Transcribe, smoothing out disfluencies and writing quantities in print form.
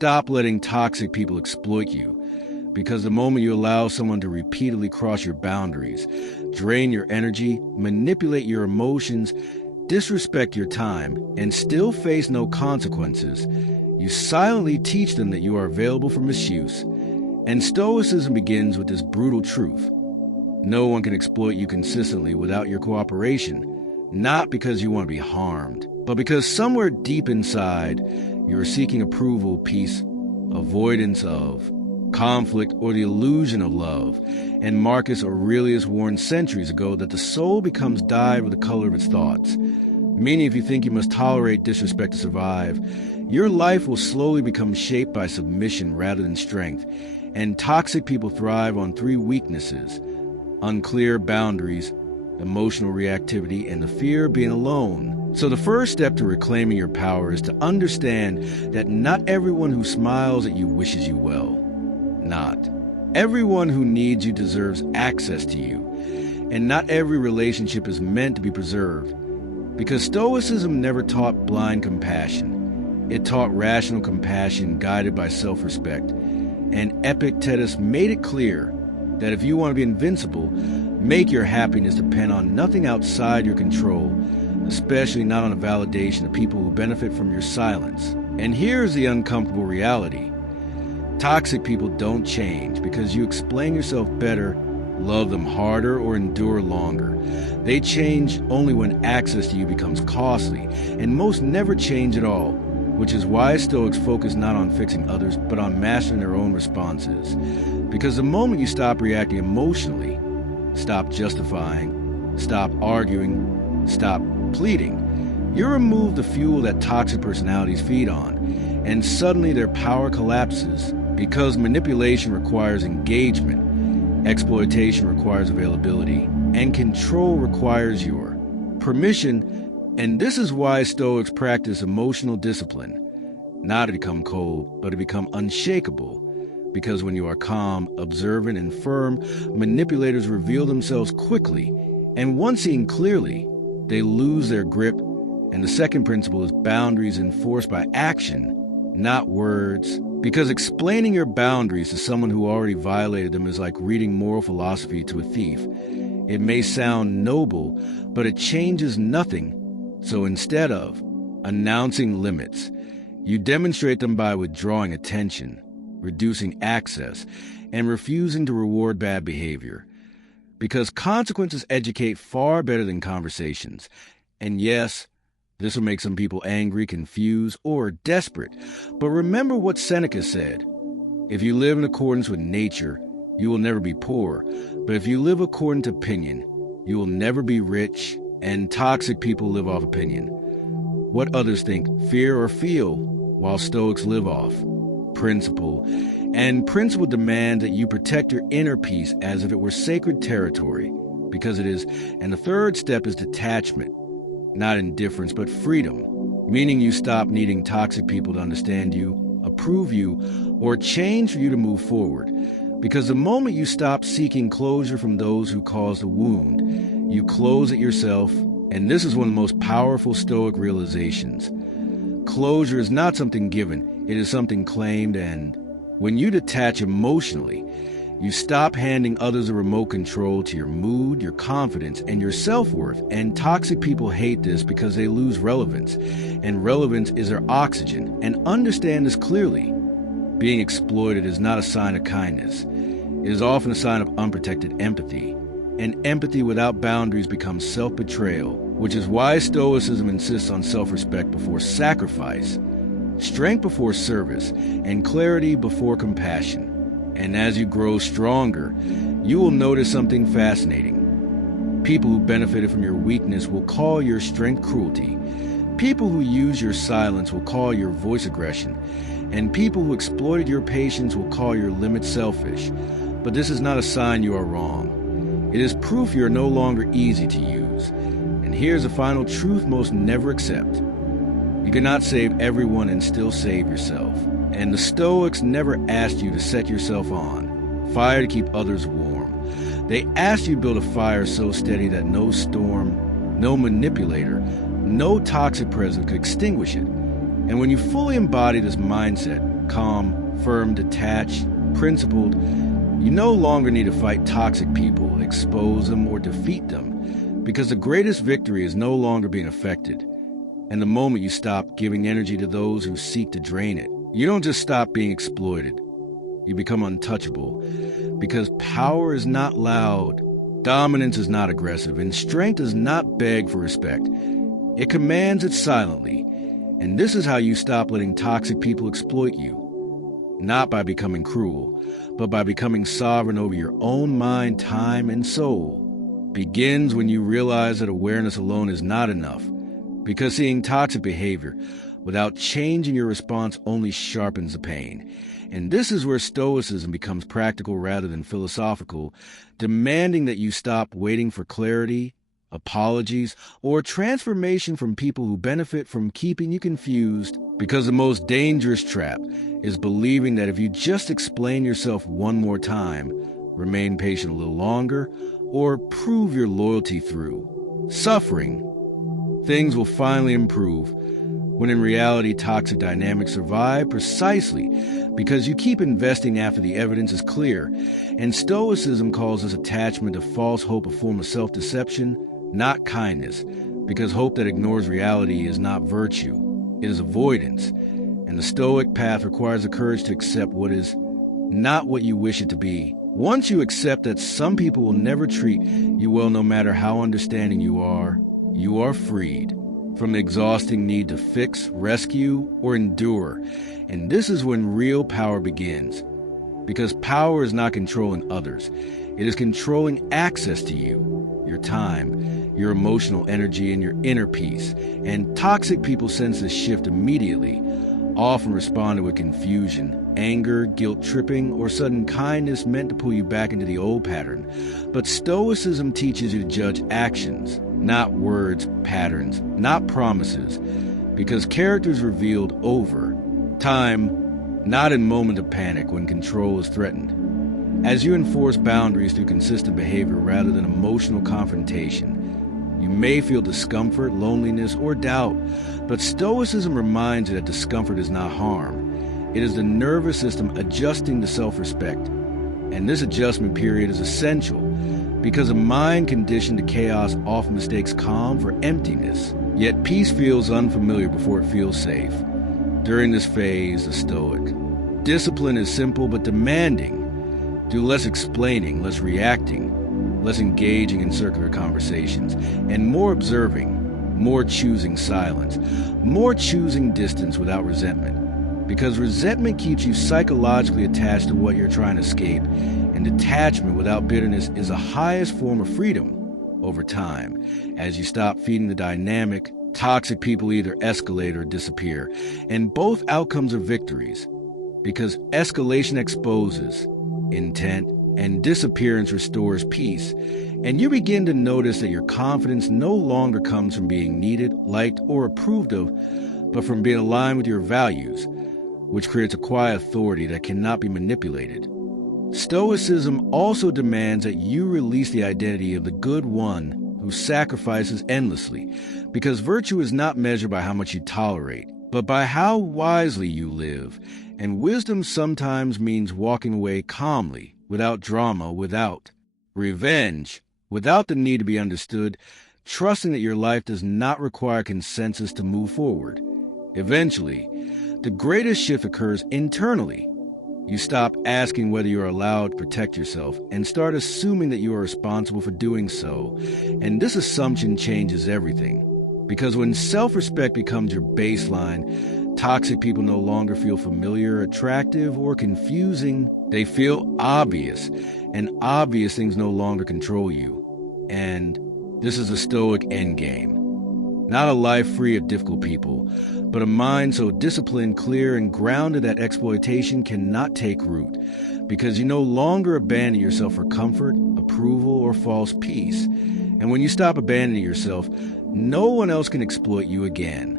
stop letting toxic people exploit you, because the moment you allow someone to repeatedly cross your boundaries, drain your energy, manipulate your emotions, disrespect your time, and still face no consequences, you silently teach them that you are available for misuse. And Stoicism begins with this brutal truth. No one can exploit you consistently without your cooperation, not because you want to be harmed, but because somewhere deep inside, you are seeking approval, peace, avoidance of conflict, or the illusion of love. And Marcus Aurelius warned centuries ago that the soul becomes dyed with the color of its thoughts. Meaning, if you think you must tolerate disrespect to survive, your life will slowly become shaped by submission rather than strength. And toxic people thrive on three weaknesses: unclear boundaries, emotional reactivity, and the fear of being alone. So the first step to reclaiming your power is to understand that not everyone who smiles at you wishes you well. Not. Everyone who needs you deserves access to you. And not every relationship is meant to be preserved. Because Stoicism never taught blind compassion. It taught rational compassion guided by self-respect. And Epictetus made it clear that if you want to be invincible, make your happiness depend on nothing outside your control, especially not on the validation of people who benefit from your silence. And here's the uncomfortable reality. Toxic people don't change because you explain yourself better, love them harder, or endure longer. They change only when access to you becomes costly, and most never change at all, which is why Stoics focus not on fixing others, but on mastering their own responses. Because the moment you stop reacting emotionally, stop justifying, stop arguing, stop pleading, you remove the fuel that toxic personalities feed on, and suddenly their power collapses. Because manipulation requires engagement, exploitation requires availability, and control requires your permission. And this is why Stoics practice emotional discipline, not to become cold, but to become unshakable. Because when you are calm, observant, and firm, manipulators reveal themselves quickly, and once seen clearly, they lose their grip. And the second principle is boundaries enforced by action, not words. Because explaining your boundaries to someone who already violated them is like reading moral philosophy to a thief. It may sound noble, but it changes nothing. So instead of announcing limits, you demonstrate them by withdrawing attention, reducing access, and refusing to reward bad behavior. Because consequences educate far better than conversations. And yes, this will make some people angry, confused, or desperate. But remember what Seneca said. If you live in accordance with nature, you will never be poor. But if you live according to opinion, you will never be rich. And toxic people live off opinion. What others think, fear, or feel, while Stoics live off principle. And principle demands that you protect your inner peace as if it were sacred territory, because it is. And the third step is detachment. Not indifference, but freedom, meaning you stop needing toxic people to understand you, approve you, or change for you to move forward. Because the moment you stop seeking closure from those who cause the wound, you close it yourself, and this is one of the most powerful Stoic realizations. Closure is not something given, it is something claimed, and when you detach emotionally, you stop handing others a remote control to your mood, your confidence, and your self-worth. And toxic people hate this because they lose relevance. And relevance is their oxygen. And understand this clearly. Being exploited is not a sign of kindness. It is often a sign of unprotected empathy. And empathy without boundaries becomes self-betrayal, which is why Stoicism insists on self-respect before sacrifice, strength before service, and clarity before compassion. And as you grow stronger, you will notice something fascinating. People who benefited from your weakness will call your strength cruelty. People who use your silence will call your voice aggression. And people who exploited your patience will call your limits selfish. But this is not a sign you are wrong. It is proof you are no longer easy to use. And here's the final truth most never accept. You cannot save everyone and still save yourself. And the Stoics never asked you to set yourself on fire to keep others warm. They asked you to build a fire so steady that no storm, no manipulator, no toxic presence could extinguish it. And when you fully embody this mindset, calm, firm, detached, principled, you no longer need to fight toxic people, expose them, or defeat them, because the greatest victory is no longer being affected. And the moment you stop giving energy to those who seek to drain it, you don't just stop being exploited. You become untouchable, because power is not loud, dominance is not aggressive, and strength does not beg for respect. It commands it silently. And this is how you stop letting toxic people exploit you. Not by becoming cruel, but by becoming sovereign over your own mind, time, and soul. Begins when you realize that awareness alone is not enough, because seeing toxic behavior without changing your response only sharpens the pain. And this is where Stoicism becomes practical rather than philosophical, demanding that you stop waiting for clarity, apologies, or transformation from people who benefit from keeping you confused, because the most dangerous trap is believing that if you just explain yourself one more time, remain patient a little longer, or prove your loyalty through suffering, things will finally improve, when in reality toxic dynamics survive precisely because you keep investing after the evidence is clear. And Stoicism calls this attachment to false hope a form of self-deception, not kindness, because hope that ignores reality is not virtue, it is avoidance. And the Stoic path requires the courage to accept what is not what you wish it to be. Once you accept that some people will never treat you well no matter how understanding you are freed from the exhausting need to fix, rescue, or endure. And this is when real power begins. Because power is not controlling others. It is controlling access to you, your time, your emotional energy, and your inner peace. And toxic people sense this shift immediately, often responding with confusion, anger, guilt-tripping, or sudden kindness meant to pull you back into the old pattern. But Stoicism teaches you to judge actions, not words, patterns, not promises, because character is revealed over time, not in moment of panic when control is threatened. As you enforce boundaries through consistent behavior rather than emotional confrontation, you may feel discomfort, loneliness, or doubt, but Stoicism reminds you that discomfort is not harm. It is the nervous system adjusting to self-respect. And this adjustment period is essential because a mind conditioned to chaos often mistakes calm for emptiness. Yet peace feels unfamiliar before it feels safe. During this phase, the Stoic discipline is simple but demanding. Do less explaining, less reacting, less engaging in circular conversations, and more observing, more choosing silence, more choosing distance without resentment. Because resentment keeps you psychologically attached to what you're trying to escape, and detachment without bitterness is the highest form of freedom over time. As you stop feeding the dynamic, toxic people either escalate or disappear, and both outcomes are victories. Because escalation exposes intent, and disappearance restores peace. And you begin to notice that your confidence no longer comes from being needed, liked, or approved of, but from being aligned with your values, which creates a quiet authority that cannot be manipulated. Stoicism also demands that you release the identity of the good one who sacrifices endlessly, because virtue is not measured by how much you tolerate, but by how wisely you live. And wisdom sometimes means walking away calmly, without drama, without revenge, without the need to be understood, trusting that your life does not require consensus to move forward. Eventually, the greatest shift occurs internally. You stop asking whether you are allowed to protect yourself and start assuming that you are responsible for doing so. And this assumption changes everything. Because when self-respect becomes your baseline, toxic people no longer feel familiar, attractive, or confusing. They feel obvious, and obvious things no longer control you. And this is a Stoic endgame. Not a life free of difficult people, but a mind so disciplined, clear, and grounded that exploitation cannot take root, because you no longer abandon yourself for comfort, approval, or false peace. And when you stop abandoning yourself, no one else can exploit you again.